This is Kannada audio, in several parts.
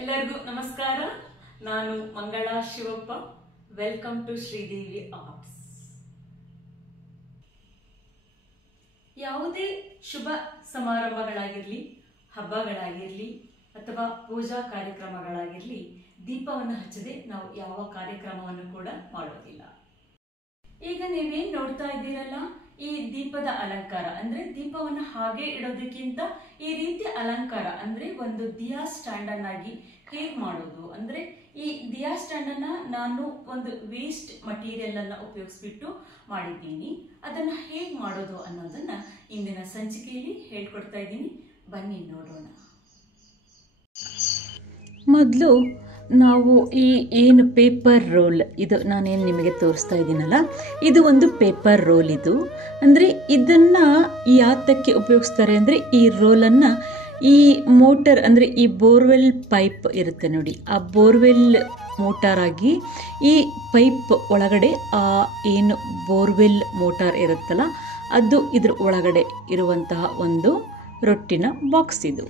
ಎಲ್ಲರಿಗೂ ನಮಸ್ಕಾರ. ನಾನು Mangala Shivappa. Welcome to Sridevi arts. ಯಾವುದೇ ಶುಭ ಸಮಾರಂಭಗಳಾಗಿರಲಿ, ಹಬ್ಬಗಳಾಗಿರಲಿ ಅಥವಾ ಪೂಜಾ ಕಾರ್ಯಕ್ರಮಗಳಾಗಿರಲಿ, ದೀಪವನ್ನು ಹಚ್ಚದೆ ನಾವು ಯಾವ ಕಾರ್ಯಕ್ರಮವನ್ನು ಕೂಡ ಮಾಡೋದಿಲ್ಲ. ಈಗ ನೀವೇನ್ ನೋಡ್ತಾ ಇದ್ದೀರಲ್ಲ, ಈ ದೀಪದ ಅಲಂಕಾರ ಅಂದ್ರೆ ದೀಪವನ್ನು ಹಾಗೆ ಇಡೋದಕ್ಕಿಂತ ಈ ರೀತಿ ಅಲಂಕಾರ ಅಂದ್ರೆ ಒಂದು ದಿಯಾ ಸ್ಟ್ಯಾಂಡ್ ಅನ್ನಾಗಿ ಹೇಗ್ ಮಾಡೋದು ಅಂದ್ರೆ, ಈ ದಿಯಾ ಸ್ಟ್ಯಾಂಡ್ ಅನ್ನ ನಾನು ಒಂದು ವೇಸ್ಟ್ ಮಟೀರಿಯಲ್ ಅನ್ನ ಉಪಯೋಗಿಸ್ಬಿಟ್ಟು ಮಾಡಿದ್ದೀನಿ. ಅದನ್ನ ಹೇಗ್ ಮಾಡೋದು ಅನ್ನೋದನ್ನ ಇಂದಿನ ಸಂಚಿಕೆಯಲ್ಲಿ ಹೇಳ್ಕೊಡ್ತಾ ಇದ್ದೀನಿ. ಬನ್ನಿ ನೋಡೋಣ. ಮೊದಲು ನಾವು ಈ ಏನು ಪೇಪರ್ ರೋಲ್, ಇದು ನಾನೇನು ನಿಮಗೆ ತೋರಿಸ್ತಾ ಇದ್ದೀನಲ್ಲ, ಇದು ಒಂದು ಪೇಪರ್ ರೋಲ್. ಇದು ಅಂದರೆ ಇದನ್ನು ಯಾತಕ್ಕೆ ಉಪಯೋಗಿಸ್ತಾರೆ ಅಂದರೆ, ಈ ರೋಲನ್ನು ಈ ಮೋಟರ್ ಅಂದರೆ ಈ ಬೋರ್ವೆಲ್ ಪೈಪ್ ಇರುತ್ತೆ ನೋಡಿ, ಆ ಬೋರ್ವೆಲ್ ಮೋಟಾರಾಗಿ ಈ ಪೈಪ್ ಒಳಗಡೆ ಆ ಏನು ಬೋರ್ವೆಲ್ ಮೋಟಾರ್ ಇರುತ್ತಲ್ಲ, ಅದು ಇದ್ರ ಒಳಗಡೆ ಇರುವಂತಹ ಒಂದು ರೊಟ್ಟಿನ ಬಾಕ್ಸ್ ಇದು.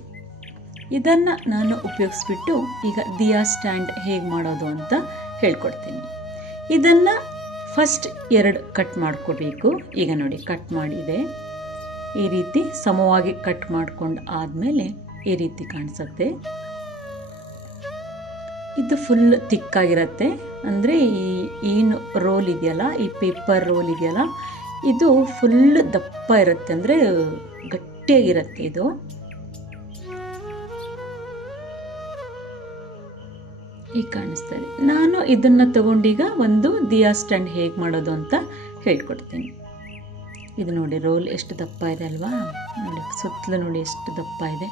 ಇದನ್ನು ನಾನು ಉಪಯೋಗಿಸ್ಬಿಟ್ಟು ಈಗ ದಿಯಾ ಸ್ಟ್ಯಾಂಡ್ ಹೇಗೆ ಮಾಡೋದು ಅಂತ ಹೇಳ್ಕೊಡ್ತೀನಿ. ಇದನ್ನು ಫಸ್ಟ್ 2 ಕಟ್ ಮಾಡ್ಕೋಬೇಕು. ಈಗ ನೋಡಿ ಕಟ್ ಮಾಡಿದೆ. ಈ ರೀತಿ ಸಮವಾಗಿ ಕಟ್ ಮಾಡ್ಕೊಂಡು ಆದಮೇಲೆ ಈ ರೀತಿ ಕಾಣಿಸುತ್ತೆ. ಇದು ಫುಲ್ ತಿಕ್ಕಾಗಿರುತ್ತೆ. ಅಂದರೆ ಈ ಏನು ರೋಲ್ ಇದೆಯಲ್ಲ, ಈ ಪೇಪರ್ ರೋಲ್ ಇದೆಯಲ್ಲ, ಇದು ಫುಲ್ ದಪ್ಪ ಇರುತ್ತೆ, ಅಂದರೆ ಗಟ್ಟಿಯಾಗಿರುತ್ತೆ ಇದು. ಈಗ ಕಾಣಿಸ್ತಾ ಇದೆ. ನಾನು ಇದನ್ನು ತಗೊಂಡೀಗ ಒಂದು ದಿಯಾ ಸ್ಟ್ಯಾಂಡ್ ಹೇಗೆ ಮಾಡೋದು ಅಂತ ಹೇಳ್ಕೊಡ್ತೀನಿ. ಇದು ನೋಡಿ ರೋಲ್ ಎಷ್ಟು ದಪ್ಪ ಇದೆ ಅಲ್ವಾ, ನೋಡಿ ಸುತ್ತಲೂ ನೋಡಿ ಎಷ್ಟು ದಪ್ಪ ಇದೆ.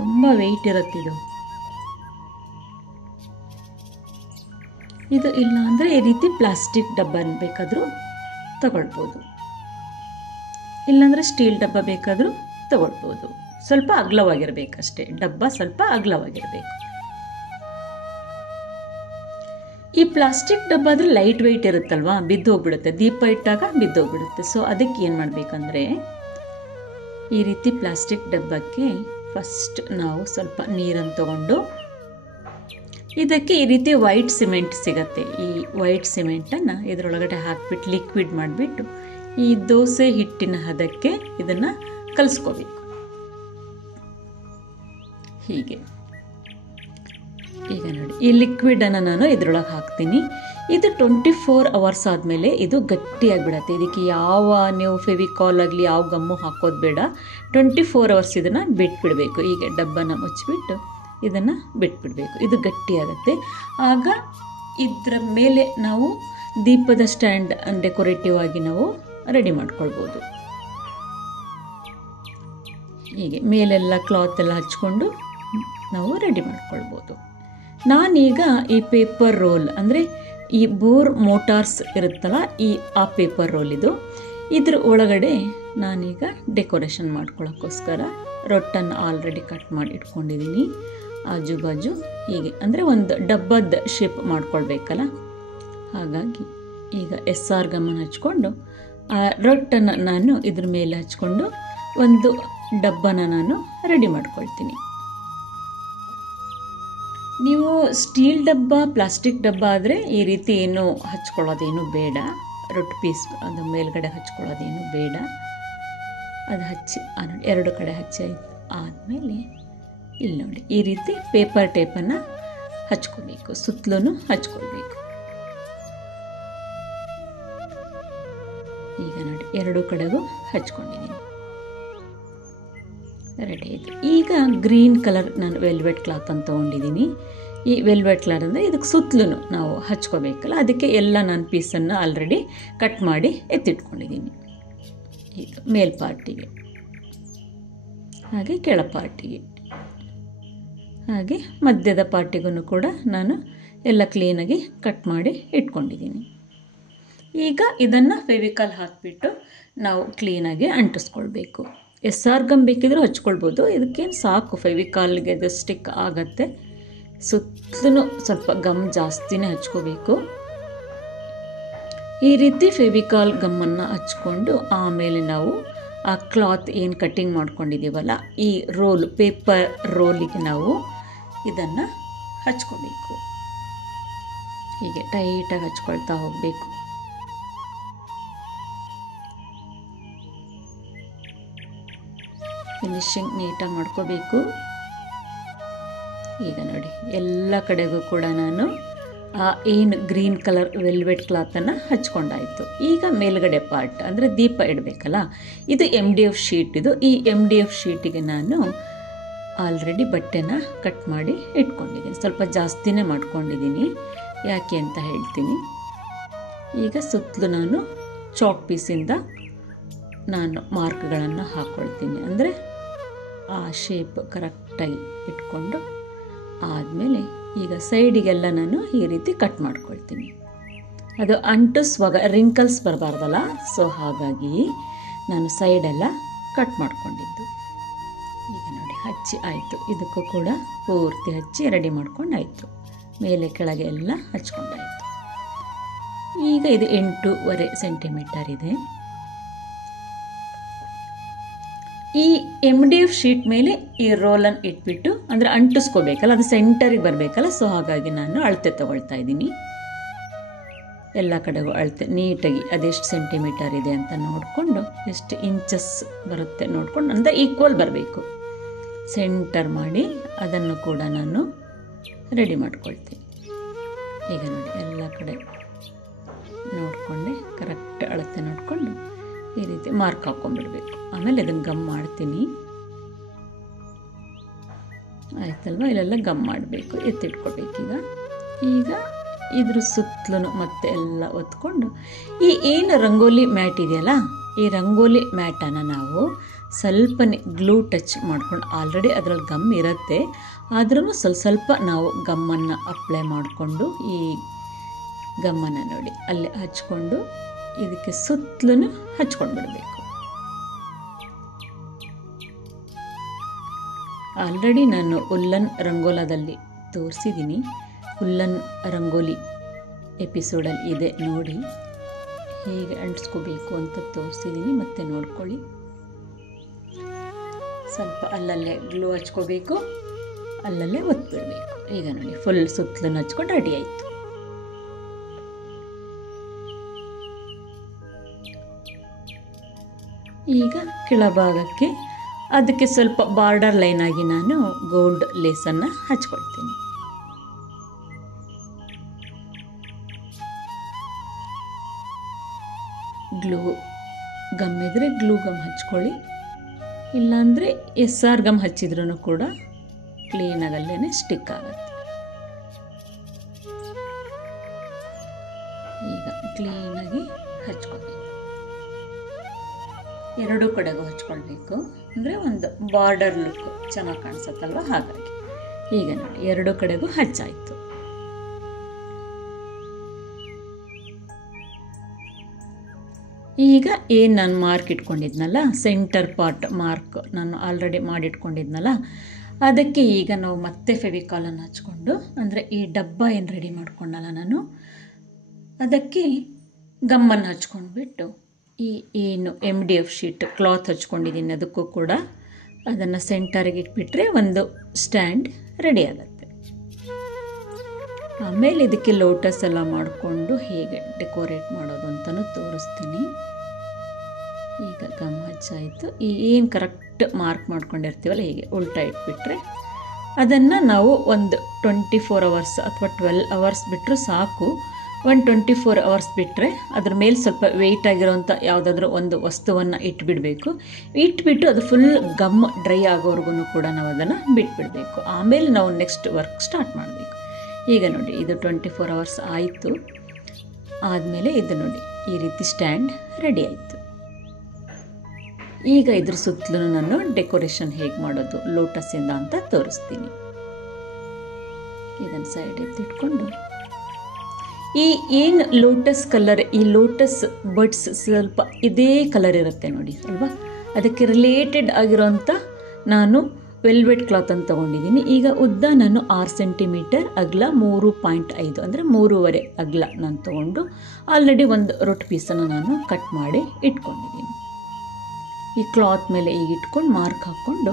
ತುಂಬ ವೆಯ್ಟ್ ಇರುತ್ತೆ ಇದು. ಇದು ಇಲ್ಲ ಅಂದರೆ ಈ ರೀತಿ ಪ್ಲಾಸ್ಟಿಕ್ ಡಬ್ಬ ಬೇಕಾದರೂ ತಗೊಳ್ಬೋದು, ಇಲ್ಲಾಂದರೆ ಸ್ಟೀಲ್ ಡಬ್ಬ ಬೇಕಾದರೂ ತಗೊಳ್ಬೋದು. ಸ್ವಲ್ಪ ಅಗಲವಾಗಿರಬೇಕಷ್ಟೇ, ಡಬ್ಬ ಸ್ವಲ್ಪ ಅಗಲವಾಗಿರಬೇಕು. ಈ ಪ್ಲಾಸ್ಟಿಕ್ ಡಬ್ಬ ಆದರೆ ಲೈಟ್ ವೆಯ್ಟ್ ಇರುತ್ತಲ್ವಾ, ಬಿದ್ದು ಹೋಗ್ಬಿಡುತ್ತೆ, ದೀಪ ಇಟ್ಟಾಗ ಬಿದ್ದು ಹೋಗ್ಬಿಡುತ್ತೆ. ಸೊ ಅದಕ್ಕೆ ಏನು ಮಾಡಬೇಕಂದ್ರೆ, ಈ ರೀತಿ ಪ್ಲಾಸ್ಟಿಕ್ ಡಬ್ಬಕ್ಕೆ ಫಸ್ಟ್ ನಾವು ಸ್ವಲ್ಪ ನೀರನ್ನು ತಗೊಂಡು, ಇದಕ್ಕೆ ಈ ರೀತಿ ವೈಟ್ ಸಿಮೆಂಟ್ ಸಿಗತ್ತೆ. ಈ ವೈಟ್ ಸಿಮೆಂಟನ್ನು ಇದರೊಳಗಡೆ ಹಾಕಿಬಿಟ್ಟು ಲಿಕ್ವಿಡ್ ಮಾಡಿಬಿಟ್ಟು ಈ ದೋಸೆ ಹಿಟ್ಟಿನ ಹದಕ್ಕೆ ಇದನ್ನು ಕಲಿಸ್ಕೋಬೇಕು. ಹೀಗೆ ಈಗ ನೋಡಿ ಈ ಲಿಕ್ವಿಡನ್ನು ನಾನು ಇದರೊಳಗೆ ಹಾಕ್ತೀನಿ. ಇದು 24 ಅವರ್ಸ್ ಆದಮೇಲೆ ಇದು ಗಟ್ಟಿಯಾಗಿಬಿಡತ್ತೆ. ಇದಕ್ಕೆ ಯಾವ ನೀವು ಫೆವಿಕಾಲ್ ಆಗಲಿ ಯಾವ ಗಮ್ಮು ಹಾಕೋದು ಬೇಡ. 24 ಅವರ್ಸ್ ಇದನ್ನು ಬಿಟ್ಬಿಡಬೇಕು. ಹೀಗೆ ಡಬ್ಬನ ಮುಚ್ಚಿಬಿಟ್ಟು ಇದನ್ನು ಬಿಟ್ಬಿಡಬೇಕು. ಇದು ಗಟ್ಟಿಯಾಗತ್ತೆ. ಆಗ ಇದರ ಮೇಲೆ ನಾವು ದೀಪದ ಸ್ಟ್ಯಾಂಡ್ ಡೆಕೋರೇಟಿವ್ ಆಗಿ ನಾವು ರೆಡಿ ಮಾಡ್ಕೊಳ್ಬೋದು. ಹೀಗೆ ಮೇಲೆಲ್ಲ ಕ್ಲಾತ್ ಎಲ್ಲ ಹಚ್ಕೊಂಡು ನಾವು ರೆಡಿ ಮಾಡ್ಕೊಳ್ಬೋದು. ನಾನೀಗ ಈ ಪೇಪರ್ ರೋಲ್ ಅಂದರೆ ಈ ಬೋರ್ ಮೋಟಾರ್ಸ್ ಇರುತ್ತಲ್ಲ, ಆ ಪೇಪರ್ ರೋಲ್ ಇದು. ಇದ್ರ ಒಳಗಡೆ ನಾನೀಗ ಡೆಕೋರೇಷನ್ ಮಾಡ್ಕೊಳ್ಳೋಕ್ಕೋಸ್ಕರ ರೊಟ್ಟನ್ನು ಆಲ್ರೆಡಿ ಕಟ್ ಮಾಡಿ ಇಟ್ಕೊಂಡಿದ್ದೀನಿ. ಆಜು ಬಾಜು ಹೀಗೆ ಅಂದರೆ ಒಂದು ಡಬ್ಬದ ಶೇಪ್ ಮಾಡ್ಕೊಳ್ಬೇಕಲ್ಲ, ಹಾಗಾಗಿ ಈಗ SR ಗಮ್ಮನ ಹಚ್ಕೊಂಡು ಆ ರೊಟ್ಟನ್ನು ನಾನು ಇದ್ರ ಮೇಲೆ ಹಚ್ಕೊಂಡು ಒಂದು ಡಬ್ಬನ ನಾನು ರೆಡಿ ಮಾಡ್ಕೊಳ್ತೀನಿ. ನೀವು ಸ್ಟೀಲ್ ಡಬ್ಬ, ಪ್ಲಾಸ್ಟಿಕ್ ಡಬ್ಬ ಆದರೆ ಈ ರೀತಿ ಏನು ಹಚ್ಕೊಳ್ಳೋದೇನು ಬೇಡ. ರೊಟ್ಟಿ ಪೀಸ್ ಅದು ಮೇಲ್ಗಡೆ ಹಚ್ಕೊಳ್ಳೋದೇನು ಬೇಡ. ಅದು ಹಚ್ಚಿ 2 ಕಡೆ ಹಚ್ಚಿ ಆದಮೇಲೆ ಇಲ್ಲಿ ನೋಡಿ ಈ ರೀತಿ ಪೇಪರ್ ಟೇಪನ್ನು ಹಚ್ಕೋಬೇಕು, ಸುತ್ತಲೂ ಹಚ್ಕೊಳ್ಬೇಕು. ಈಗ ನೋಡಿ 2 ಕಡೆಗೂ ಹಚ್ಕೊಂಡಿದ್ದೀನಿ, ರೆಡಿ ಆಯಿತು. ಈಗ ಗ್ರೀನ್ ಕಲರ್ ನಾನು ವೆಲ್ವೆಟ್ ಕ್ಲಾತ್ ಅಂತ ತೊಗೊಂಡಿದ್ದೀನಿ. ಈ ವೆಲ್ವೆಟ್ ಕ್ಲಾತ್ ಅಂದರೆ ಇದಕ್ಕೆ ಸುತ್ತಲೂ ನಾವು ಹಚ್ಕೋಬೇಕಲ್ಲ, ಅದಕ್ಕೆ ಎಲ್ಲ ನಾನು ಪೀಸನ್ನು ಆಲ್ರೆಡಿ ಕಟ್ ಮಾಡಿ ಎತ್ತಿಟ್ಕೊಂಡಿದ್ದೀನಿ. ಇದು ಮೇಲ್ ಪಾರ್ಟಿಗೆ, ಹಾಗೆ ಕೆಳ ಪಾರ್ಟಿಗೆ, ಹಾಗೆ ಮಧ್ಯದ ಪಾರ್ಟಿಗೂ ಕೂಡ ನಾನು ಎಲ್ಲ ಕ್ಲೀನಾಗಿ ಕಟ್ ಮಾಡಿ ಇಟ್ಕೊಂಡಿದ್ದೀನಿ. ಈಗ ಇದನ್ನು ಫೆವಿಕಾಲ್ ಹಾಕಿಬಿಟ್ಟು ನಾವು ಕ್ಲೀನಾಗಿ ಅಂಟಿಸ್ಕೊಳ್ಬೇಕು. SR ಗಮ್ ಬೇಕಿದ್ರೂ ಹಚ್ಕೊಳ್ಬೋದು, ಇದಕ್ಕೇನು ಸಾಕು ಫೆವಿಕಾಲ್ಗೆ ಇದು ಸ್ಟಿಕ್ ಆಗತ್ತೆ. ಸುತ್ತಲೂ ಸ್ವಲ್ಪ ಗಮ್ ಜಾಸ್ತಿನೇ ಹಚ್ಕೋಬೇಕು. ಈ ರೀತಿ ಫೆವಿಕಾಲ್ ಗಮ್ಮನ್ನು ಹಚ್ಕೊಂಡು ಆಮೇಲೆ ನಾವು ಆ ಕ್ಲಾತ್ ಏನು ಕಟ್ಟಿಂಗ್ ಮಾಡ್ಕೊಂಡಿದ್ದೀವಲ್ಲ ಈ ಪೇಪರ್ ರೋಲಿಗೆ ನಾವು ಇದನ್ನು ಹಚ್ಕೋಬೇಕು. ಹೀಗೆ ಟೈಟಾಗಿ ಹಚ್ಕೊಳ್ತಾ ಹೋಗಬೇಕು. ಫಿನಿಶಿಂಗ್ ನೀಟಾಗಿ ಮಾಡ್ಕೋಬೇಕು. ಈಗ ನೋಡಿ ಎಲ್ಲ ಕಡೆಗೂ ಕೂಡ ನಾನು ಏನು ಗ್ರೀನ್ ಕಲರ್ ವೆಲ್ವೆಟ್ ಕ್ಲಾತನ್ನು ಹಚ್ಕೊಂಡಾಯಿತು. ಈಗ ಮೇಲ್ಗಡೆ ಪಾರ್ಟ್ ಅಂದರೆ ದೀಪ ಇಡಬೇಕಲ್ಲ, ಇದು MDF ಶೀಟ್. ಈ MDF ಶೀಟಿಗೆ ನಾನು ಆಲ್ರೆಡಿ ಬಟ್ಟೆನ ಕಟ್ ಮಾಡಿ ಇಟ್ಕೊಂಡಿದ್ದೀನಿ. ಸ್ವಲ್ಪ ಜಾಸ್ತಿನೇ ಮಾಡ್ಕೊಂಡಿದ್ದೀನಿ, ಯಾಕೆ ಅಂತ ಹೇಳ್ತೀನಿ. ಈಗ ಸುತ್ತಲೂ ನಾನು ಚಾಕ್ ಪೀಸಿಂದ ನಾನು ಮಾರ್ಕ್ಗಳನ್ನು ಹಾಕ್ಕೊಳ್ತೀನಿ. ಅಂದರೆ ಆ ಶೇಪ್ ಕರೆಕ್ಟಾಗಿ ಇಟ್ಕೊಂಡು ಆದಮೇಲೆ ಈಗ ಸೈಡಿಗೆಲ್ಲ ನಾನು ಈ ರೀತಿ ಕಟ್ ಮಾಡ್ಕೊಳ್ತೀನಿ. ಅದು ಅಂಟಿಸುವಾಗ ರಿಂಕಲ್ಸ್ ಬರಬಾರ್ದಲ್ಲ, ಸೊ ಹಾಗಾಗಿ ನಾನು ಸೈಡೆಲ್ಲ ಕಟ್ ಮಾಡ್ಕೊಂಡಿದ್ದು. ಈಗ ನೋಡಿ ಹಚ್ಚಿ ಆಯಿತು. ಇದಕ್ಕೂ ಕೂಡ ಪೂರ್ತಿ ಹಚ್ಚಿ ರೆಡಿ ಮಾಡ್ಕೊಂಡಾಯಿತು. ಮೇಲೆ ಕೆಳಗೆ ಎಲ್ಲ ಹಚ್ಕೊಂಡಾಯಿತು. ಈಗ ಇದು 8.5 ಸೆಂಟಿಮೀಟರ್ ಇದೆ. ಈ MDF ಶೀಟ್ ಮೇಲೆ ಈ ರೋಲನ್ನು ಇಟ್ಬಿಟ್ಟು ಅಂದರೆ ಅಂಟಿಸ್ಕೋಬೇಕಲ್ಲ, ಅದು ಸೆಂಟರಿಗೆ ಬರಬೇಕಲ್ಲ, ಸೊ ಹಾಗಾಗಿ ನಾನು ಅಳತೆ ತಗೊಳ್ತಾ ಇದ್ದೀನಿ. ಎಲ್ಲ ಕಡೆಗೂ ಅಳತೆ ನೀಟಾಗಿ ಅದೆಷ್ಟು ಸೆಂಟಿಮೀಟರ್ ಇದೆ ಅಂತ ನೋಡಿಕೊಂಡು, ಎಷ್ಟು ಇಂಚಸ್ ಬರುತ್ತೆ ನೋಡಿಕೊಂಡು, ಅಂದರೆ ಈಕ್ವಲ್ ಬರಬೇಕು. ಸೆಂಟರ್ ಮಾಡಿ ಅದನ್ನು ಕೂಡ ನಾನು ರೆಡಿ ಮಾಡ್ಕೊಳ್ತೀನಿ. ಈಗ ನೋಡಿ ಎಲ್ಲ ಕಡೆ ನೋಡಿಕೊಂಡೆ ಕರೆಕ್ಟ್ ಅಳತೆ ನೋಡಿಕೊಂಡು ಈ ರೀತಿ ಮಾರ್ಕ್ ಹಾಕ್ಕೊಂಡ್ಬಿಡ್ಬೇಕು. ಆಮೇಲೆ ಅದನ್ನು ಗಮ್ ಮಾಡ್ತೀನಿ. ಆಯ್ತಲ್ವ, ಇಲ್ಲೆಲ್ಲ ಗಮ್ ಮಾಡಬೇಕು, ಎತ್ತಿಟ್ಕೊಳ್ಬೇಕೀಗ. ಈಗ ಇದ್ರ ಸುತ್ತಲೂ ಮತ್ತೆ ಎಲ್ಲ ಒತ್ಕೊಂಡು ಈ ಏನು ರಂಗೋಲಿ ಮ್ಯಾಟ್ ಇದೆಯಲ್ಲ, ಈ ರಂಗೋಲಿ ಮ್ಯಾಟನ್ನು ನಾವು ಸ್ವಲ್ಪನೇ ಗ್ಲೂ ಟಚ್ ಮಾಡ್ಕೊಂಡು, ಆಲ್ರೆಡಿ ಅದರಲ್ಲಿ ಗಮ್ ಇರುತ್ತೆ, ಆದ್ರೂ ಸ್ವಲ್ಪ ನಾವು ಗಮ್ಮನ್ನು ಅಪ್ಲೈ ಮಾಡಿಕೊಂಡು ಈ ಗಮ್ಮನ್ನು ನೋಡಿ ಅಲ್ಲೇ ಹಚ್ಕೊಂಡು ಇದಕ್ಕೆ ಸುತ್ತಲೂ ಹಚ್ಕೊಂಡು ಬಿಡಬೇಕು. ಆಲ್ರೆಡಿ ನಾನು ಉಲ್ಲನ್ ರಂಗೋಲಾದಲ್ಲಿ ತೋರಿಸಿದ್ದೀನಿ. ಉಲ್ಲನ್ ರಂಗೋಲಿ ಎಪಿಸೋಡಲ್ಲಿ ಇದೆ ನೋಡಿ, ಹೇಗೆ ಅಂಟಿಸ್ಕೋಬೇಕು ಅಂತ ತೋರಿಸಿದ್ದೀನಿ. ಮತ್ತೆ ನೋಡ್ಕೊಳ್ಳಿ. ಸ್ವಲ್ಪ ಅಲ್ಲಲ್ಲೇ ಗ್ಲೂ ಹಚ್ಕೋಬೇಕು, ಅಲ್ಲಲ್ಲೇ ಒತ್ತಿಬಿಡಬೇಕು. ಈಗ ನೋಡಿ ಫುಲ್ ಸುತ್ತಲೂ ಹಚ್ಕೊಂಡು ರೆಡಿ ಆಯಿತು. ಈಗ ಕೆಳಭಾಗಕ್ಕೆ ಅದಕ್ಕೆ ಸ್ವಲ್ಪ ಬಾರ್ಡರ್ ಲೈನ್ ಆಗಿ ನಾನು ಗೋಲ್ಡ್ ಲೇಸನ್ನು ಹಚ್ಕೊಳ್ತೀನಿ. ಗ್ಲೂ ಗಮ್ ಇದ್ರೆ ಗ್ಲೂ ಗಮ್ ಹಚ್ಕೊಳ್ಳಿ, ಇಲ್ಲಾಂದರೆ SR ಗಮ್ ಹಚ್ಚಿದ್ರೂ ಕೂಡ ಕ್ಲೀನಾಗಲ್ಲೇ ಸ್ಟಿಕ್ ಆಗುತ್ತೆ. ಈಗ ಕ್ಲೀನಾಗಿ ಹಚ್ಕೊಳ್ಬೇಕು. ಎರಡೂ ಕಡೆಗೂ ಹಚ್ಕೊಳ್ಬೇಕು, ಅಂದರೆ ಒಂದು ಬಾರ್ಡರ್ ಲುಕ್ ಚೆನ್ನಾಗಿ ಕಾಣಿಸುತ್ತಲ್ವ, ಹಾಗಾಗಿ. ಈಗ ನೋಡಿ ಎರಡೂ ಕಡೆಗೂ ಹಚ್ಚಾಯಿತು. ಈಗ ಏನು ನಾನು ಮಾರ್ಕ್ ಇಟ್ಕೊಂಡಿದ್ನಲ್ಲ, ಸೆಂಟರ್ ಪಾರ್ಟ್ ಮಾರ್ಕ್ ನಾನು ಆಲ್ರೆಡಿ ಮಾಡಿಟ್ಕೊಂಡಿದ್ನಲ್ಲ, ಅದಕ್ಕೆ ಈಗ ನಾವು ಮತ್ತೆ ಫೆವಿಕಾಲನ್ನು ಹಚ್ಕೊಂಡು, ಅಂದರೆ ಈ ಡಬ್ಬ ಏನು ರೆಡಿ ಮಾಡ್ಕೊಂಡಲ್ಲ ನಾನು, ಅದಕ್ಕೆ ಗಮ್ಮನ್ನು ಹಚ್ಕೊಂಡ್ಬಿಟ್ಟು ಈ ಏನು MDF ಶೀಟ್ ಕ್ಲಾತ್ ಹಚ್ಕೊಂಡಿದ್ದೀನಿ ಅದಕ್ಕೂ ಕೂಡ ಅದನ್ನು ಸೆಂಟರಿಗೆ ಇಟ್ಬಿಟ್ರೆ ಒಂದು ಸ್ಟ್ಯಾಂಡ್ ರೆಡಿ ಆಗುತ್ತೆ. ಆಮೇಲೆ ಇದಕ್ಕೆ ಲೋಟಸ್ ಎಲ್ಲ ಮಾಡಿಕೊಂಡು ಹೇಗೆ ಡೆಕೋರೇಟ್ ಮಾಡೋದು ಅಂತಲೂ ತೋರಿಸ್ತೀನಿ. ಈಗ ಗಮ್ ಹಚ್ಚಾಯಿತು. ಈ ಏನು ಕರೆಕ್ಟ್ ಮಾರ್ಕ್ ಮಾಡ್ಕೊಂಡಿರ್ತೀವಲ್ಲ, ಹೀಗೆ ಉಲ್ಟಾ ಇಟ್ಬಿಟ್ರೆ ಅದನ್ನು ನಾವು ಒಂದು 24 hours ಅಥವಾ 12 hours ಬಿಟ್ಟರು ಸಾಕು. 24 hours ಬಿಟ್ಟರೆ ಅದ್ರ ಮೇಲೆ ಸ್ವಲ್ಪ ವೆಯ್ಟ್ ಆಗಿರೋಂಥ ಯಾವುದಾದ್ರೂ ಒಂದು ವಸ್ತುವನ್ನು ಇಟ್ಬಿಡಬೇಕು. ಇಟ್ಬಿಟ್ಟು ಅದು ಫುಲ್ ಗಮ್ ಡ್ರೈ ಆಗೋವರೆಗೂ ಕೂಡ ನಾವು ಅದನ್ನು ಬಿಟ್ಬಿಡಬೇಕು. ಆಮೇಲೆ ನಾವು ನೆಕ್ಸ್ಟ್ ವರ್ಕ್ ಸ್ಟಾರ್ಟ್ ಮಾಡಬೇಕು. ಈಗ ನೋಡಿ ಇದು 24 hours ಆಯಿತು. ಆದಮೇಲೆ ಇದು ನೋಡಿ ಈ ರೀತಿ ಸ್ಟ್ಯಾಂಡ್ ರೆಡಿ ಆಯಿತು. ಈಗ ಇದ್ರ ಸುತ್ತಲೂ ನಾನು ಡೆಕೋರೇಷನ್ ಹೇಗೆ ಮಾಡೋದು ಲೋಟಸ್ಸಿಂದ ಅಂತ ತೋರಿಸ್ತೀನಿ. ಇದನ್ನು ಸೈಡ್ ಎತ್ತಿಟ್ಕೊಂಡು ಈ ಏನು ಲೋಟಸ್ ಕಲರ್, ಈ ಲೋಟಸ್ ಬಡ್ಸ್ ಸ್ವಲ್ಪ ಇದೇ ಕಲರ್ ಇರುತ್ತೆ ನೋಡಿ ಅಲ್ವಾ, ಅದಕ್ಕೆ ರಿಲೇಟೆಡ್ ಆಗಿರೋಂಥ ನಾನು ವೆಲ್ವೆಟ್ ಕ್ಲಾತನ್ನು ತೊಗೊಂಡಿದ್ದೀನಿ. ಈಗ ಉದ್ದ ನಾನು 6 ಸೆಂಟಿಮೀಟರ್, ಅಗಲ 3.5 ಅಂದರೆ 3.5 ಅಗಲ ನಾನು ತೊಗೊಂಡು ಆಲ್ರೆಡಿ ಒಂದು ರೊಟ್ಟಿ ಪೀಸನ್ನು ನಾನು ಕಟ್ ಮಾಡಿ ಇಟ್ಕೊಂಡಿದ್ದೀನಿ. ಈ ಕ್ಲಾತ್ ಮೇಲೆ ಈಗ ಇಟ್ಕೊಂಡು ಮಾರ್ಕ್ ಹಾಕ್ಕೊಂಡು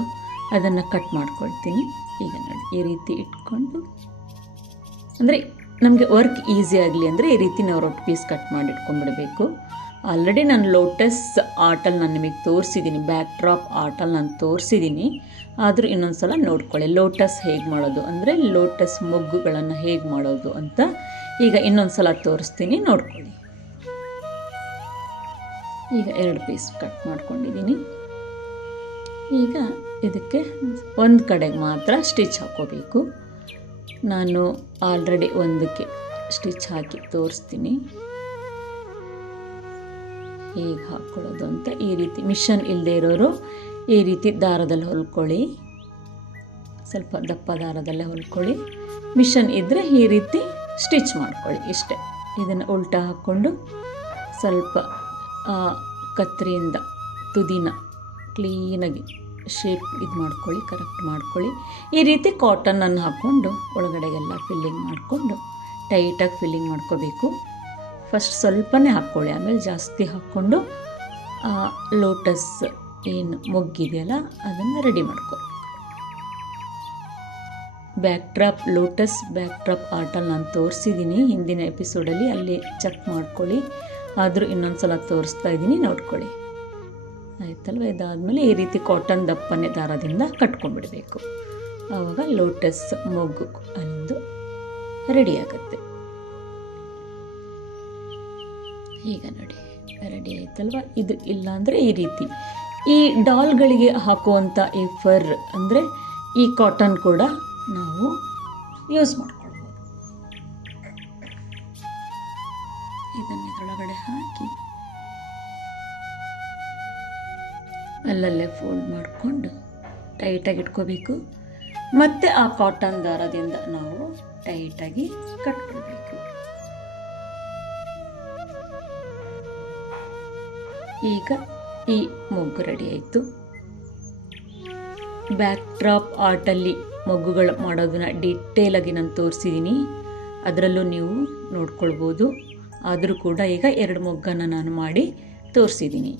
ಅದನ್ನು ಕಟ್ ಮಾಡ್ಕೊಳ್ತೀನಿ. ಈಗ ನೋಡಿ ಈ ರೀತಿ ಇಟ್ಕೊಂಡು, ಅಂದರೆ ನಮಗೆ ವರ್ಕ್ ಈಸಿ ಆಗಲಿ ಅಂದರೆ ಈ ರೀತಿ ನಾವು ರೊಟ್ಟಿ ಪೀಸ್ ಕಟ್ ಮಾಡಿ ಇಟ್ಕೊಂಡ್ಬಿಡಬೇಕು. ಆಲ್ರೆಡಿ ನಾನು ಲೋಟಸ್ ಆರ್ಟಲ್ಲಿ ನಾನು ನಿಮಗೆ ತೋರಿಸಿದ್ದೀನಿ, ಬ್ಯಾಕ್ ಡ್ರಾಪ್ ಆರ್ಟಲ್ಲಿ ನಾನು ತೋರಿಸಿದ್ದೀನಿ. ಆದರೂ ಇನ್ನೊಂದು ಸಲ ನೋಡ್ಕೊಳ್ಳಿ ಲೋಟಸ್ ಹೇಗೆ ಮಾಡೋದು, ಅಂದರೆ ಲೋಟಸ್ ಮೊಗ್ಗುಗಳನ್ನು ಹೇಗೆ ಮಾಡೋದು ಅಂತ ಈಗ ಇನ್ನೊಂದು ಸಲ ತೋರಿಸ್ತೀನಿ, ನೋಡ್ಕೊಳ್ಳಿ. ಈಗ 2 ಪೀಸ್ ಕಟ್ ಮಾಡ್ಕೊಂಡಿದ್ದೀನಿ. ಈಗ ಇದಕ್ಕೆ ಒಂದು ಕಡೆಗೆ ಮಾತ್ರ ಸ್ಟಿಚ್ ಹಾಕ್ಕೋಬೇಕು. ನಾನು ಆಲ್ರೆಡಿ ಒಂದಕ್ಕೆ ಸ್ಟಿಚ್ ಹಾಕಿ ತೋರಿಸ್ತೀನಿ ಹೇಗೆ ಹಾಕ್ಕೊಳ್ಳೋದು ಅಂತ. ಈ ರೀತಿ ಮಿಷನ್ ಇಲ್ಲದೆ ಇರೋರು ಈ ರೀತಿ ದಾರದಲ್ಲಿ ಹೊಲ್ಕೊಳ್ಳಿ, ಸ್ವಲ್ಪ ದಪ್ಪ ದಾರದಲ್ಲೇ ಹೊಲ್ಕೊಳ್ಳಿ. ಮಿಷನ್ ಇದ್ದರೆ ಈ ರೀತಿ ಸ್ಟಿಚ್ ಮಾಡ್ಕೊಳ್ಳಿ, ಇಷ್ಟೇ. ಇದನ್ನು ಉಲ್ಟಾ ಹಾಕ್ಕೊಂಡು ಸ್ವಲ್ಪ ಕತ್ತರಿಯಿಂದ ತುದಿನ ಕ್ಲೀನಾಗಿ ಶೇಪ್ ಇದು ಮಾಡ್ಕೊಳ್ಳಿ, ಕರೆಕ್ಟ್ ಮಾಡ್ಕೊಳ್ಳಿ. ಈ ರೀತಿ ಕಾಟನನ್ನು ಹಾಕ್ಕೊಂಡು ಒಳಗಡೆಗೆಲ್ಲ ಫಿಲ್ಲಿಂಗ್ ಮಾಡಿಕೊಂಡು ಟೈಟಾಗಿ ಫಿಲ್ಲಿಂಗ್ ಮಾಡ್ಕೋಬೇಕು. ಫಸ್ಟ್ ಸ್ವಲ್ಪನೇ ಹಾಕ್ಕೊಳ್ಳಿ, ಆಮೇಲೆ ಜಾಸ್ತಿ ಹಾಕ್ಕೊಂಡು ಲೋಟಸ್ ಏನು ಮೊಗ್ಗಿದೆಯಲ್ಲ ಅದನ್ನು ರೆಡಿ ಮಾಡ್ಕೊ. Backdrop lotus backdrop ಆರ್ಟಲ್ಲಿ ನಾನು ತೋರಿಸಿದ್ದೀನಿ ಹಿಂದಿನ ಎಪಿಸೋಡಲ್ಲಿ, ಅಲ್ಲಿ ಚೆಕ್ ಮಾಡ್ಕೊಳ್ಳಿ. ಆದರೂ ಇನ್ನೊಂದು ಸಲ ತೋರಿಸ್ತಾ ಇದ್ದೀನಿ, ನೋಡ್ಕೊಳ್ಳಿ. ಆಯ್ತಲ್ವ? ಇದಾದಮೇಲೆ ಈ ರೀತಿ ಕಾಟನ್ ದಪ್ಪನೆ ದಾರದಿಂದ ಕಟ್ಕೊಂಡ್ಬಿಡಬೇಕು. ಆವಾಗ ಲೋಟಸ್ ಮೊಗ್ಗು ಒಂದು ರೆಡಿ ಆಗುತ್ತೆ. ಈಗ ನೋಡಿ ರೆಡಿ ಆಯ್ತಲ್ವ? ಇದು ಇಲ್ಲ ಅಂದರೆ ಈ ರೀತಿ ಈ ಡಾಲ್ಗಳಿಗೆ ಹಾಕುವಂಥ ಈ ಫರ್ ಅಂದರೆ ಈ ಕಾಟನ್ ಕೂಡ ನಾವು ಯೂಸ್ ಮಾಡ್ಕೊಳ್ಬೋದು. ಇದನ್ನು ಇದರೊಳಗಡೆ ಹಾಕಿ ಅಲ್ಲಲ್ಲೇ ಫೋಲ್ಡ್ ಮಾಡಿಕೊಂಡು ಟೈಟಾಗಿ ಇಟ್ಕೋಬೇಕು. ಮತ್ತು ಆ ಕಾಟನ್ ದಾರದಿಂದ ನಾವು ಟೈಟಾಗಿ ಕಟ್ಕೊಳ್ಬೇಕು. ಈಗ ಈ ಮೊಗ್ಗು ರೆಡಿ ಆಯಿತು. ಬ್ಯಾಕ್ ಡ್ರಾಪ್ ಆರ್ಟಲ್ಲಿ ಮೊಗ್ಗುಗಳು ಮಾಡೋದನ್ನ ಡೀಟೇಲಾಗಿ ನಾನು ತೋರಿಸಿದ್ದೀನಿ, ಅದರಲ್ಲೂ ನೀವು ನೋಡ್ಕೊಳ್ಬೋದು. ಆದರೂ ಕೂಡ ಈಗ 2 ಮೊಗ್ಗನ್ನು ನಾನು ಮಾಡಿ ತೋರಿಸಿದ್ದೀನಿ.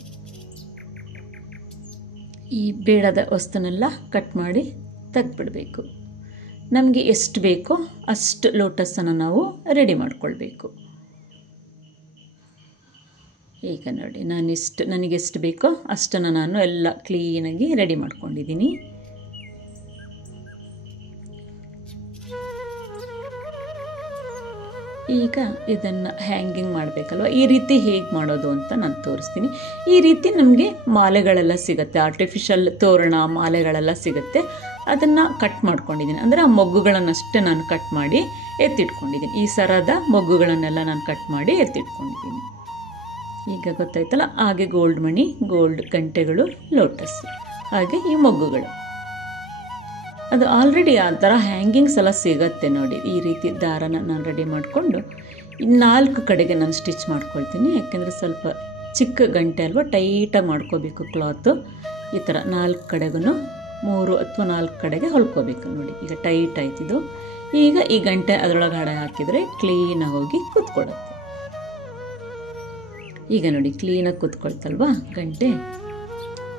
ಈ ಬೇಡದ ವಸ್ತುನೆಲ್ಲ ಕಟ್ ಮಾಡಿ ತೆಗೆದುಬಿಡಬೇಕು. ನಮಗೆ ಎಷ್ಟು ಬೇಕೋ ಅಷ್ಟು ಲೋಟಸನ್ನು ನಾವು ರೆಡಿ ಮಾಡಿಕೊಳ್ಬೇಕು. ಈಗ ನೋಡಿ ನನಗೆಷ್ಟು ಬೇಕೋ ಅಷ್ಟನ್ನು ನಾನು ಎಲ್ಲ ಕ್ಲೀನಾಗಿ ರೆಡಿ ಮಾಡ್ಕೊಂಡಿದ್ದೀನಿ. ಈಗ ಇದನ್ನು ಹ್ಯಾಂಗಿಂಗ್ ಮಾಡಬೇಕಲ್ವ, ಈ ರೀತಿ ಹೇಗೆ ಮಾಡೋದು ಅಂತ ನಾನು ತೋರಿಸ್ತೀನಿ. ಈ ರೀತಿ ನಮಗೆ ಮಾಲೆಗಳೆಲ್ಲ ಸಿಗುತ್ತೆ, ಆರ್ಟಿಫಿಷಿಯಲ್ ತೋರಣ ಮಾಲೆಗಳೆಲ್ಲ ಸಿಗುತ್ತೆ. ಅದನ್ನು ಕಟ್ ಮಾಡ್ಕೊಂಡಿದ್ದೀನಿ, ಅಂದರೆ ಆ ಮೊಗ್ಗುಗಳನ್ನಷ್ಟೇ ನಾನು ಕಟ್ ಮಾಡಿ ಎತ್ತಿಟ್ಕೊಂಡಿದ್ದೀನಿ. ಈ ಸರದ ಮೊಗ್ಗುಗಳನ್ನೆಲ್ಲ ನಾನು ಕಟ್ ಮಾಡಿ ಎತ್ತಿಟ್ಕೊಂಡಿದ್ದೀನಿ. ಈಗ ಗೊತ್ತಾಯ್ತಲ್ಲ? ಹಾಗೆ ಗೋಲ್ಡ್ ಮಣಿ, ಗೋಲ್ಡ್ ಗಂಟೆಗಳು, ಲೋಟಸ್, ಹಾಗೆ ಈ ಮೊಗ್ಗುಗಳು. ಅದು ಆಲ್ರೆಡಿ ಆ ಥರ ಹ್ಯಾಂಗಿಂಗ್ಸ್ ಎಲ್ಲ ಸಿಗುತ್ತೆ ನೋಡಿ. ಈ ರೀತಿ ದಾರನ ನಾನು ರೆಡಿ ಮಾಡಿಕೊಂಡು 4 ಕಡೆಗೆ ನಾನು ಸ್ಟಿಚ್ ಮಾಡ್ಕೊಳ್ತೀನಿ. ಯಾಕೆಂದರೆ ಸ್ವಲ್ಪ ಚಿಕ್ಕ ಗಂಟೆ ಅಲ್ವಾ, ಟೈಟಾಗಿ ಮಾಡ್ಕೋಬೇಕು ಕ್ಲಾತು. ಈ ಥರ 4 ಕಡೆಗೂ 3 ಅಥವಾ 4 ಕಡೆಗೆ ಹೊಲ್ಕೋಬೇಕು ನೋಡಿ. ಈಗ ಟೈಟ್ ಆಯ್ತಿದ್ದು. ಈಗ ಈ ಗಂಟೆ ಅದರೊಳಗಡೆ ಹಾಕಿದರೆ ಕ್ಲೀನಾಗಿ ಹೋಗಿ ಕೂತ್ಕೊಳ್ಳುತ್ತೆ. ಈಗ ನೋಡಿ ಕ್ಲೀನಾಗಿ ಕೂತ್ಕೊಳ್ತಲ್ವಾ ಗಂಟೆ.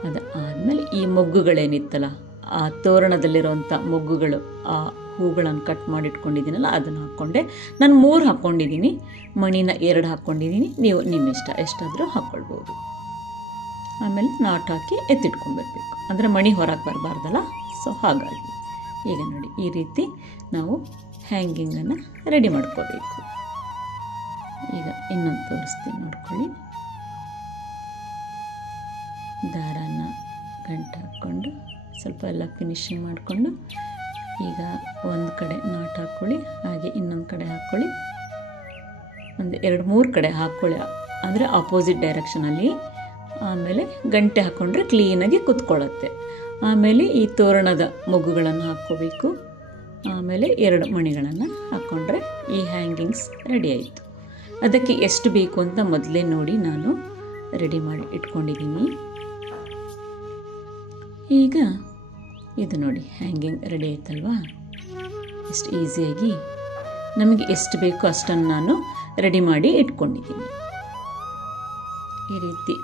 ಅದು ಆದಮೇಲೆ ಈ ಮೊಗ್ಗುಗಳೇನಿತ್ತಲ್ಲ, ಆ ತೋರಣದಲ್ಲಿರುವಂಥ ಮೊಗ್ಗುಗಳು, ಆ ಹೂಗಳನ್ನು ಕಟ್ ಮಾಡಿ ಇಟ್ಕೊಂಡಿದ್ದೀನಲ್ಲ ಅದನ್ನು ಹಾಕ್ಕೊಂಡೆ. ನಾನು 3 ಹಾಕ್ಕೊಂಡಿದ್ದೀನಿ, ಮಣಿನ 2 ಹಾಕ್ಕೊಂಡಿದ್ದೀನಿ. ನೀವು ನಿಮ್ಮ ಇಷ್ಟ ಎಷ್ಟಾದರೂ ಹಾಕ್ಕೊಳ್ಬೋದು. ಆಮೇಲೆ ನಾಟ್ ಹಾಕಿ ಎತ್ತಿಟ್ಕೊಂಡ್ಬರ್ಬೇಕು, ಅಂದರೆ ಮಣಿ ಹೊರಗೆ ಬರಬಾರ್ದಲ್ಲ, ಸೊ ಹಾಗಾಗಿ. ಈಗ ನೋಡಿ ಈ ರೀತಿ ನಾವು ಹ್ಯಾಂಗಿಂಗನ್ನು ರೆಡಿ ಮಾಡ್ಕೋಬೇಕು. ಈಗ ಇನ್ನೊಂದು ತೋರಿಸ್ತೀನಿ ನೋಡ್ಕೊಳ್ಳಿ. ದಾರನ ಗಂಟೆ ಹಾಕ್ಕೊಂಡು ಸ್ವಲ್ಪ ಎಲ್ಲ ಫಿನಿಶಿಂಗ್ ಮಾಡಿಕೊಂಡು ಈಗ ಒಂದು ಕಡೆ ನಾಟ್ ಹಾಕ್ಕೊಳ್ಳಿ, ಹಾಗೆ ಇನ್ನೊಂದು ಕಡೆ ಹಾಕ್ಕೊಳ್ಳಿ. ಒಂದು 2-3 ಕಡೆ ಹಾಕ್ಕೊಳ್ಳಿ, ಅಂದರೆ ಆಪೋಸಿಟ್ ಡೈರೆಕ್ಷನಲ್ಲಿ. ಆಮೇಲೆ ಗಂಟೆ ಹಾಕ್ಕೊಂಡ್ರೆ ಕ್ಲೀನಾಗಿ ಕೂತ್ಕೊಳ್ಳುತ್ತೆ. ಆಮೇಲೆ ಈ ತೋರಣದ ಮೊಗ್ಗುಗಳನ್ನು ಹಾಕ್ಕೋಬೇಕು. ಆಮೇಲೆ 2 ಮಣಿಗಳನ್ನು ಹಾಕ್ಕೊಂಡ್ರೆ ಈ ಹ್ಯಾಂಗಿಂಗ್ಸ್ ರೆಡಿ ಆಯಿತು. ಅದಕ್ಕೆ ಎಷ್ಟು ಬೇಕು ಅಂತ ಮೊದಲೇ ನೋಡಿ ನಾನು ರೆಡಿ ಮಾಡಿ ಇಟ್ಕೊಂಡಿದ್ದೀನಿ. ಈಗ ಇದು ನೋಡಿ ಹ್ಯಾಂಗಿಂಗ್ ರೆಡಿ ಆಯ್ತಲ್ವಾ? ಎಷ್ಟು ಈಸಿಯಾಗಿ ನಮಗೆ ಎಷ್ಟು ಬೇಕೋ ಅಷ್ಟನ್ನು ನಾನು ರೆಡಿ ಮಾಡಿ ಇಟ್ಕೊಂಡಿದ್ದೀನಿ. ಈ ರೀತಿ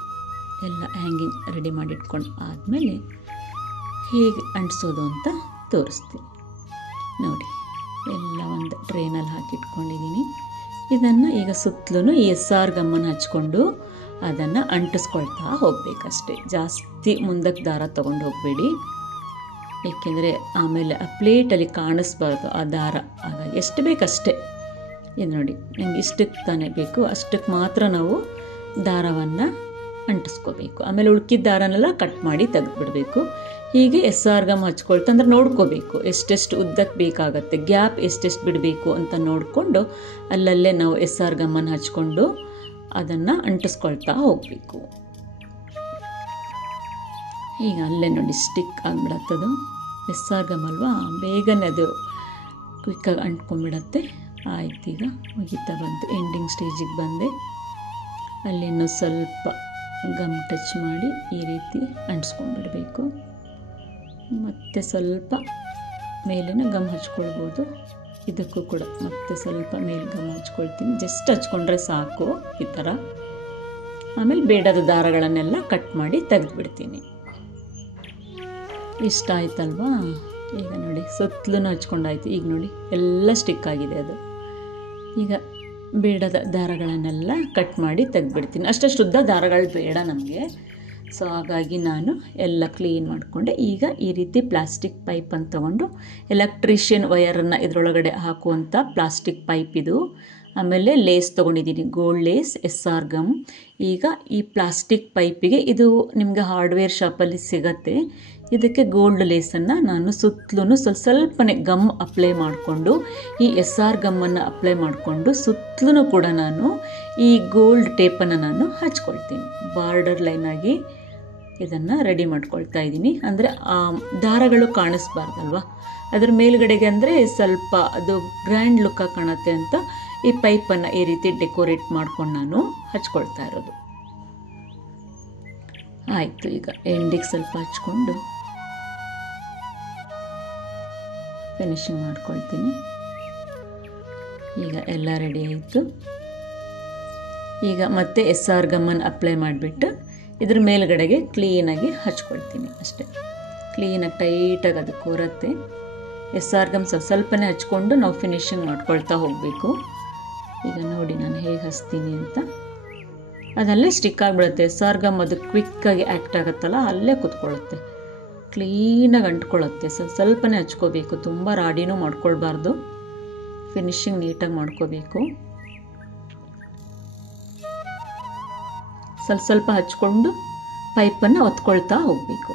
ಎಲ್ಲ ಹ್ಯಾಂಗಿಂಗ್ ರೆಡಿ ಮಾಡಿಟ್ಕೊಂಡು ಆದಮೇಲೆ ಹೇಗೆ ಅಂಟಿಸೋದು ಅಂತ ತೋರಿಸ್ತೀನಿ ನೋಡಿ. ಎಲ್ಲ ಒಂದು ಟ್ರೇನಲ್ಲಿ ಹಾಕಿಟ್ಕೊಂಡಿದ್ದೀನಿ. ಇದನ್ನು ಈಗ ಸುತ್ತಲೂ ಈ SR ಗಮ್ಮನ್ನು ಹಚ್ಕೊಂಡು ಅದನ್ನು ಅಂಟಿಸ್ಕೊಳ್ತಾ ಹೋಗಬೇಕಷ್ಟೆ. ಜಾಸ್ತಿ ಮುಂದಕ್ಕೆ ದಾರ ತೊಗೊಂಡು ಹೋಗಬೇಡಿ, ಏಕೆಂದರೆ ಆಮೇಲೆ ಆ ಪ್ಲೇಟಲ್ಲಿ ಕಾಣಿಸ್ಬಾರ್ದು ಆ ದಾರ. ಹಾಗಾಗಿ ಎಷ್ಟು ಬೇಕಷ್ಟೇ. ಇದು ನೋಡಿ, ನನಗೆ ಇಷ್ಟಕ್ಕೆ ತಾನೇ ಬೇಕು ಅಷ್ಟಕ್ಕೆ ಮಾತ್ರ ನಾವು ದಾರವನ್ನು ಅಂಟಿಸ್ಕೋಬೇಕು. ಆಮೇಲೆ ಉಳ್ಕಿದ ದಾರನೆಲ್ಲ ಕಟ್ ಮಾಡಿ ತೆಗೆದುಬಿಡಬೇಕು. ಹೀಗೆ SR ಗಮ್ ಹಚ್ಕೊಳ್ತಾ ಅಂದರೆ ನೋಡ್ಕೋಬೇಕು ಎಷ್ಟೆಷ್ಟು ಉದ್ದಕ್ಕೆ ಬೇಕಾಗತ್ತೆ, ಗ್ಯಾಪ್ ಎಷ್ಟೆಷ್ಟು ಬಿಡಬೇಕು ಅಂತ ನೋಡಿಕೊಂಡು ಅಲ್ಲಲ್ಲೇ ನಾವು SR ಗಮ್ಮನ್ನು ಹಚ್ಕೊಂಡು ಅದನ್ನು ಅಂಟಿಸ್ಕೊಳ್ತಾ ಹೋಗಬೇಕು. ಈಗ ಅಲ್ಲೇ ನೋಡಿ ಸ್ಟಿಕ್ ಆಗಿಬಿಡತ್ತದು. SR ಗಮ್ ಅಲ್ವಾ, ಬೇಗನೆ ಅದು ಕ್ವಿಕ್ಕಾಗಿ ಅಂಟ್ಕೊಂಡ್ಬಿಡತ್ತೆ. ಆಯ್ತು, ಈಗ ಮುಗಿತಾ ಬಂತು, ಎಂಡಿಂಗ್ ಸ್ಟೇಜಿಗೆ ಬಂದೆ. ಅಲ್ಲಿ ಇನ್ನೂ ಸ್ವಲ್ಪ ಗಮ್ ಟಚ್ ಮಾಡಿ ಈ ರೀತಿ ಅಂಟಿಸ್ಕೊಂಡ್ಬಿಡಬೇಕು. ಮತ್ತು ಸ್ವಲ್ಪ ಮೇಲಿನ ಗಮ್ ಹಚ್ಕೊಳ್ಬೋದು. ಇದಕ್ಕೂ ಕೂಡ ಮತ್ತೆ ಸ್ವಲ್ಪ ಮೇಲೆ ಗಮ್ ಹಚ್ಕೊಳ್ತೀನಿ. ಜಸ್ಟ್ ಹಚ್ಕೊಂಡ್ರೆ ಸಾಕು ಈ ಥರ. ಆಮೇಲೆ ಬೇಡದ ದಾರಗಳನ್ನೆಲ್ಲ ಕಟ್ ಮಾಡಿ ತೆಗೆದುಬಿಡ್ತೀನಿ. ಇಷ್ಟ ಆಯ್ತಲ್ವಾ? ಈಗ ನೋಡಿ ಸುತ್ತಲೂ ಹಚ್ಕೊಂಡಾಯ್ತು. ಈಗ ನೋಡಿ ಎಲ್ಲ ಸ್ಟಿಕ್ ಆಗಿದೆ ಅದು. ಈಗ ಬೇಡದ ದಾರಗಳನ್ನೆಲ್ಲ ಕಟ್ ಮಾಡಿ ತೆಗೆದುಬಿಡ್ತೀನಿ. ಅಷ್ಟಷ್ಟು ಉದ್ದ ದಾರಗಳು ಬೇಡ ನಮಗೆ. ಸೊ ಹಾಗಾಗಿ ನಾನು ಎಲ್ಲ ಕ್ಲೀನ್ ಮಾಡಿಕೊಂಡೆ. ಈಗ ಈ ರೀತಿ ಪ್ಲಾಸ್ಟಿಕ್ ಪೈಪನ್ನು ತೊಗೊಂಡು ಎಲೆಕ್ಟ್ರಿಷಿಯನ್ ವಯರನ್ನು ಇದರೊಳಗಡೆ ಹಾಕುವಂಥ ಪ್ಲಾಸ್ಟಿಕ್ ಪೈಪ್ ಇದು. ಆಮೇಲೆ ಲೇಸ್ ತೊಗೊಂಡಿದ್ದೀನಿ, ಗೋಲ್ಡ್ ಲೇಸ್, SR ಗಮ್. ಈಗ ಈ ಪ್ಲಾಸ್ಟಿಕ್ ಪೈಪಿಗೆ ಇದು ನಿಮಗೆ ಹಾರ್ಡ್ವೇರ್ ಶಾಪಲ್ಲಿ ಸಿಗತ್ತೆ. ಇದಕ್ಕೆ ಗೋಲ್ಡ್ ಲೇಸನ್ನು ನಾನು ಸುತ್ತಲೂ ಸ್ವಲ್ಪನೇ ಗಮ್ ಅಪ್ಲೈ ಮಾಡಿಕೊಂಡು ಈ SR ಗಮ್ಮನ್ನು ಅಪ್ಲೈ ಮಾಡಿಕೊಂಡು ಸುತ್ತಲೂ ಕೂಡ ನಾನು ಈ ಗೋಲ್ಡ್ ಟೇಪನ್ನು ನಾನು ಹಚ್ಕೊಳ್ತೀನಿ. ಬಾರ್ಡರ್ ಲೈನಾಗಿ ಇದನ್ನು ರೆಡಿ ಮಾಡ್ಕೊಳ್ತಾ ಇದ್ದೀನಿ. ಅಂದರೆ ದಾರಗಳು ಕಾಣಿಸ್ಬಾರ್ದಲ್ವ ಅದ್ರ ಮೇಲ್ಗಡೆಗೆ, ಅಂದರೆ ಸ್ವಲ್ಪ ಅದು ಗ್ರ್ಯಾಂಡ್ ಲುಕ್ಕಾಗಿ ಕಾಣುತ್ತೆ ಅಂತ ಈ ಪೈಪನ್ನು ಈ ರೀತಿ ಡೆಕೋರೇಟ್ ಮಾಡ್ಕೊಂಡು ನಾನು ಹಚ್ಕೊಳ್ತಾ ಇರೋದು. ಆಯಿತು, ಈಗ ಎಂಡಿಗೆ ಸ್ವಲ್ಪ ಹಚ್ಕೊಂಡು ಫಿನಿಶಿಂಗ್ ಮಾಡ್ಕೊಳ್ತೀನಿ. ಈಗ ಎಲ್ಲ ರೆಡಿ ಆಯಿತು. ಈಗ ಮತ್ತೆ SR ಗಮ್ಮನ್ನು ಅಪ್ಲೈ ಮಾಡಿಬಿಟ್ಟು ಇದ್ರ ಮೇಲ್ಗಡೆಗೆ ಕ್ಲೀನಾಗಿ ಹಚ್ಕೊಳ್ತೀನಿ ಅಷ್ಟೇ. ಕ್ಲೀನಾಗಿ ಟೈಟಾಗಿ ಅದು ಕೂರತ್ತೆ. SR ಗಮ್ ಸ್ವಲ್ಪನೇ ಹಚ್ಕೊಂಡು ನಾವು ಫಿನಿಶಿಂಗ್ ಮಾಡ್ಕೊಳ್ತಾ ಹೋಗಬೇಕು. ಈಗ ನೋಡಿ ನಾನು ಹೇಗೆ ಹಚ್ತೀನಿ ಅಂತ. ಅದಲ್ಲೇ ಸ್ಟಿಕ್ ಆಗಿಬಿಡುತ್ತೆ. SR ಗಮ್ ಅದು ಕ್ವಿಕ್ಕಾಗಿ ಆ್ಯಕ್ಟ್ ಆಗುತ್ತಲ್ಲ, ಅಲ್ಲೇ ಕೂತ್ಕೊಳ್ಳುತ್ತೆ, ಕ್ಲೀನಾಗಿ ಅಂಟ್ಕೊಳ್ಳುತ್ತೆ. ಸ್ವಲ್ಪನೇ ಹಚ್ಕೋಬೇಕು, ತುಂಬ ರಾಡಿನೂ ಮಾಡ್ಕೊಳ್ಬಾರ್ದು. ಫಿನಿಶಿಂಗ್ ನೀಟಾಗಿ ಮಾಡ್ಕೋಬೇಕು. ಸ್ವಲ್ಪ ಹಚ್ಕೊಂಡು ಪೈಪನ್ನು ಒತ್ಕೊಳ್ತಾ ಹೋಗಬೇಕು.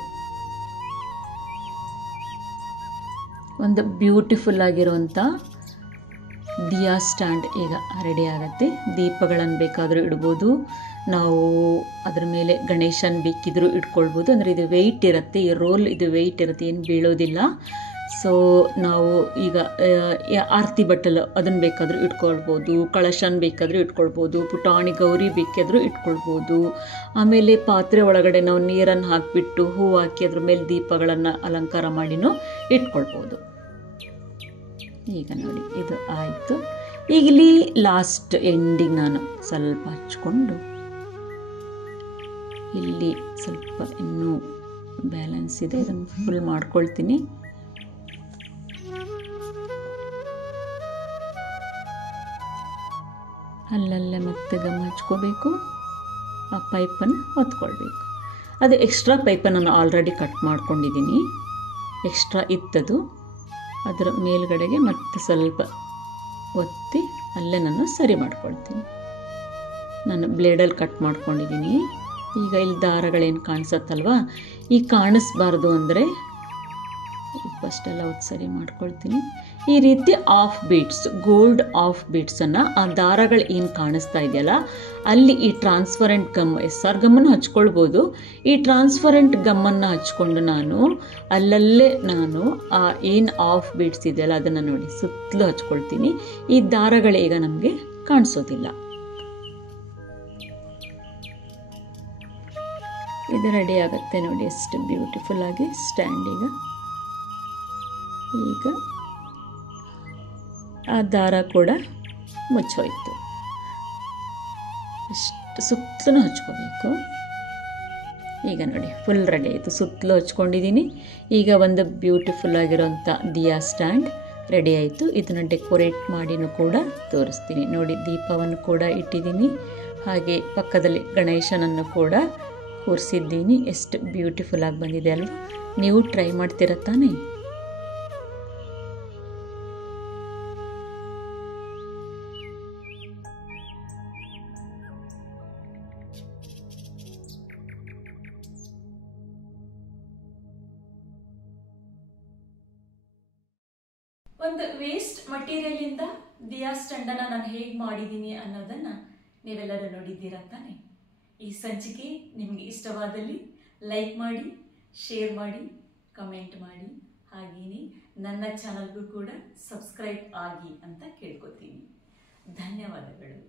ಒಂದು ಬ್ಯೂಟಿಫುಲ್ ಆಗಿರುವಂಥ ದಿಯಾ ಸ್ಟ್ಯಾಂಡ್ ಈಗ ರೆಡಿ ಆಗುತ್ತೆ. ದೀಪಗಳನ್ನು ಬೇಕಾದರೂ ಇಡ್ಬೋದು, ನಾವು ಅದ್ರ ಮೇಲೆ ಗಣೇಶನ ಬೇಕಿದ್ರೂ ಇಟ್ಕೊಳ್ಬೋದು. ಅಂದರೆ ಇದು ವೆಯ್ಟ್ ಇರುತ್ತೆ, ಈ ರೋಲ್ ಇದು ವೆಯ್ಟ್ ಇರುತ್ತೆ, ಏನು ಬೀಳೋದಿಲ್ಲ. ಸೊ ನಾವು ಈಗ ಆರತಿ ಬಟ್ಟಲು ಅದನ್ನು ಬೇಕಾದರೂ ಇಟ್ಕೊಳ್ಬೋದು, ಕಳಶನ ಬೇಕಾದರೂ ಇಟ್ಕೊಳ್ಬೋದು, ಪುಟಾಣಿ ಗೌರಿ ಬೇಕಾದರೂ ಇಟ್ಕೊಳ್ಬೋದು. ಆಮೇಲೆ ಪಾತ್ರೆ ಒಳಗಡೆ ನಾವು ನೀರನ್ನು ಹಾಕಿಬಿಟ್ಟು ಹೂವು ಹಾಕಿ ಅದ್ರ ಮೇಲೆ ದೀಪಗಳನ್ನು ಅಲಂಕಾರ ಮಾಡಿನೂ ಇಟ್ಕೊಳ್ಬೋದು. ಈಗ ನೋಡಿ ಇದು ಆಯಿತು. ಈಗ ಇಲ್ಲಿ ಲಾಸ್ಟ್ ಎಂಡಿಗೆ ನಾನು ಸ್ವಲ್ಪ ಹಚ್ಕೊಂಡು ಇಲ್ಲಿ ಸ್ವಲ್ಪ ಇನ್ನೂ ಬ್ಯಾಲೆನ್ಸ್ ಇದೆ, ಇದನ್ನು ಫುಲ್ ಮಾಡ್ಕೊಳ್ತೀನಿ. ಅಲ್ಲಲ್ಲೇ ಮತ್ತೆ ಗಮ್ ಹಚ್ಕೋಬೇಕು, ಆ ಪೈಪನ್ನು ಹೊತ್ಕೊಳ್ಬೇಕು. ಅದು ಎಕ್ಸ್ಟ್ರಾ ಪೈಪನ್ನು ನಾನು ಆಲ್ರೆಡಿ ಕಟ್ ಮಾಡ್ಕೊಂಡಿದ್ದೀನಿ, ಎಕ್ಸ್ಟ್ರಾ ಇತ್ತದು. ಅದರ ಮೇಲ್ಗಡೆಗೆ ಮತ್ತೆ ಸ್ವಲ್ಪ ಒತ್ತಿ ಅಲ್ಲೇ ನಾನು ಸರಿ ಮಾಡ್ಕೊಳ್ತೀನಿ. ನಾನು ಬ್ಲೇಡಲ್ಲಿ ಕಟ್ ಮಾಡ್ಕೊಂಡಿದ್ದೀನಿ. ಈಗ ಇಲ್ಲಿ ದಾರಗಳೇನು ಕಾಣಿಸುತ್ತಲ್ವ, ಈ ಕಾಣಿಸ್ಬಾರ್ದು ಅಂದರೆ ಫಸ್ಟೆಲ್ಲ ಒತ್ತು ಸರಿ ಮಾಡ್ಕೊಳ್ತೀನಿ. ಈ ರೀತಿ ಆಫ್ ಬೀಡ್ಸ್, ಗೋಲ್ಡ್ ಆಫ್ ಬೀಡ್ಸನ್ನು ಆ ದಾರಗಳು ಏನು ಕಾಣಿಸ್ತಾ ಇದೆಯಲ್ಲ ಅಲ್ಲಿ ಈ ಟ್ರಾನ್ಸ್ಪರೆಂಟ್ ಗಮ್, SR ಗಮ್ಮನ್ನು ಹಚ್ಕೊಳ್ಬೋದು. ಈ ಟ್ರಾನ್ಸ್ಪರೆಂಟ್ ಗಮ್ಮನ್ನು ಹಚ್ಕೊಂಡು ನಾನು ಅಲ್ಲಲ್ಲೇ ನಾನು ಆ ಏನು ಆಫ್ ಬೀಡ್ಸ್ ಇದೆಯಲ್ಲ ಅದನ್ನು ನೋಡಿ ಸುತ್ತಲೂ ಹಚ್ಕೊಳ್ತೀನಿ. ಈ ದಾರಗಳು ಈಗ ನಮಗೆ ಕಾಣಿಸೋದಿಲ್ಲ. ಇದು ರೆಡಿ ಆಗುತ್ತೆ ನೋಡಿ, ಎಷ್ಟು ಬ್ಯೂಟಿಫುಲ್ ಆಗಿ ಸ್ಟ್ಯಾಂಡ್. ಈಗ ಆ ದಾರ ಕೂಡ ಮುಚ್ಚೋಯ್ತು. ಇಷ್ಟು ಸುತ್ತಲೂ ಹಚ್ಕೋಬೇಕು. ಈಗ ನೋಡಿ ಫುಲ್ ರೆಡಿ ಆಯಿತು, ಸುತ್ತಲೂ ಹಚ್ಕೊಂಡಿದ್ದೀನಿ. ಈಗ ಒಂದು ಬ್ಯೂಟಿಫುಲ್ ಆಗಿರೋಂಥ ದಿಯಾ ಸ್ಟ್ಯಾಂಡ್ ರೆಡಿ ಆಯಿತು. ಇದನ್ನು ಡೆಕೋರೇಟ್ ಮಾಡಿನೂ ಕೂಡ ತೋರಿಸ್ತೀನಿ ನೋಡಿ. ದೀಪವನ್ನು ಕೂಡ ಇಟ್ಟಿದ್ದೀನಿ, ಹಾಗೆ ಪಕ್ಕದಲ್ಲಿ ಗಣೇಶನನ್ನು ಕೂಡ ಕೂರಿಸಿದ್ದೀನಿ. ಎಷ್ಟು ಬ್ಯೂಟಿಫುಲ್ ಆಗಿ ಬಂದಿದೆ ಅಲ್ವಾ? ನೀವು ಟ್ರೈ ಮಾಡ್ತೀರ ತಾನೇ? ಒಂದು ವೇಸ್ಟ್ ಮಟೀರಿಯಲಿಂದ ದಿಯಾ ಸ್ಟ್ಯಾಂಡನ್ನು ನಾನು ಹೇಗೆ ಮಾಡಿದ್ದೀನಿ ಅನ್ನೋದನ್ನು ನೀವೆಲ್ಲರೂ ನೋಡಿದ್ದೀರಾ ತಾನೆ? ಈ ಸಂಚಿಕೆ ನಿಮಗೆ ಇಷ್ಟವಾದಲ್ಲಿ ಲೈಕ್ ಮಾಡಿ, ಶೇರ್ ಮಾಡಿ, ಕಮೆಂಟ್ ಮಾಡಿ, ಹಾಗೆಯೇ ನನ್ನ ಚಾನಲ್ಗೂ ಕೂಡ ಸಬ್ಸ್ಕ್ರೈಬ್ ಆಗಿ ಅಂತ ಕೇಳ್ಕೊತೀನಿ. ಧನ್ಯವಾದಗಳು.